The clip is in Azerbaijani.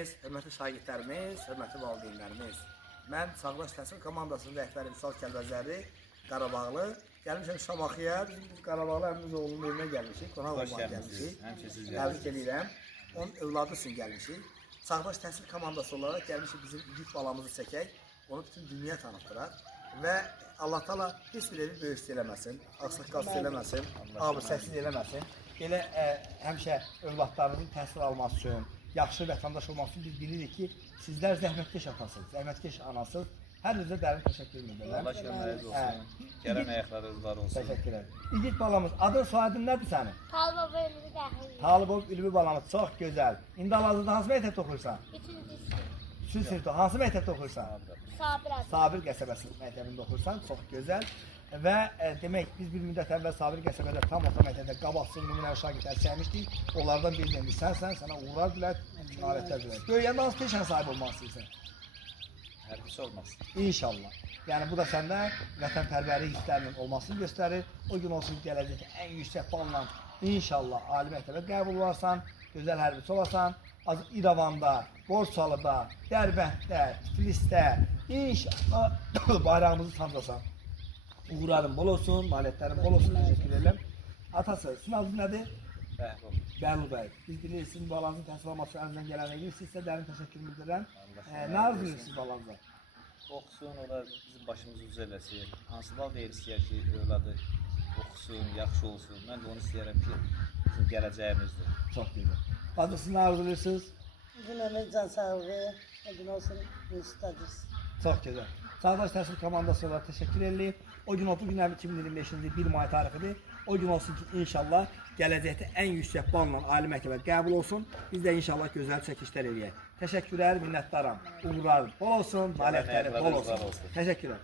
müəllimlərimiz, hörmətli şagirdlərimiz, hörmətli valideynlərimiz. Mən Çağdaş Təhsil komandasının rəhbəri Vüsal Kəlbəcərli, Qarabağlı. Gəlmişəm Şamaxıya, biz Qarabağlı əmimiz oğlunun evinə gəlmişik, qonaq olmağa gəlmişik. Təbrik edirəm. Onun övladı üçün gəlmişik. Çağdaş Təhsil komandası olaraq gəlmişik bizim igid balamızı çəkək, onu bütün dünya tanıtdıraq və Allah Taala heç bir evi böyük eləməsin, ağsaqqalsız eləməsin, abırsəsiz eləməsin. Elə həmişə övladlarınızın təhsil alması üçün, yaxşı vətəndaş olması üçün biz bilirik ki, sizlər zəhmətkeş atasınız, zəhmətkeş anasınız. Hər birinizə dərin təşəkkür edirəm. Allah şəhəriniz olsun, gələn ayaqlarınız var olsun. Təşəkkür edirəm. İgid balamız, adın soyadın nədir sənin? Talibov Ülvi Dəxil. Talibov Ülvi balamız, çox gözəl. İndi hal-hazırda hansı məktəbdə oxuyursan? 3-cü sinif. 3-cü sinifdə hansı məktəbdə oxuyursan? Sabir adı. Sabir qəsəbəsi məktəbində oxuyursan, çox gözəl. Və demək, biz bir müddət əvvəl Sabir qəsəbədə tam orta məktəbdə qabaqsız nümunəvi şagirdlər çəkmişdik. Onlardan birindən sənsən, sənə uğurlar dilək, nailətlər dilək. Böyüyəndə hansı peşəyə sahib olmaq istəyirsən? Hərbisi olmaz. İnşallah. Yəni bu da səndə vətənpərvərlik hisslərinin olmasını göstərir. O gün olsun gələcək ən yüksək balla inşallah ali məktəbə qəbul olarsan, gözəl hərbiçi olasan, İrəvanda, Borçalıda, Dərbənddə, Tiflisdə inşallah bayrağımızı sanclasan. Uğurların bol olsun, nailətlərin bol olsun. Təşəkkür edirəm. Atası, sizin adınız nədir? Bəhlul. Bəhlul bəy. Biz bilirsiniz, sizin balanızın təhsil alması əlinizdən gələn edir. Sizə dərin təşəkkür bildirirəm. Nə arzuyorsunuz balanıza? Oxusun, o da bizim başımızı düzələsin. Hansı valideyn istəyər ki, övladı oxusun, yaxşı olsun. Mən də onu istəyərəm ki, bizim gələcəyimizdir. Çox gözəl. Bacı, siz nə arzuyorsunuz? Uzun ömür, can sağlığı, o gün olsun, institutadız. Çox gözəl. Çağdaş Təhsil komandası olaraq təşəkkür edirik. O gün bu gün 2025-ci 1 may tarixidir. O gün olsun ki, inşallah gələcəkdə ən yüksək balla ali məktəbə qəbul olsun. Biz də inşallah gözəl çəkişlər eləyək. Təşəkkürlər, minnətdaram. Uğurlar bol olsun, nailətləri bol olsun. Təşəkkürlər.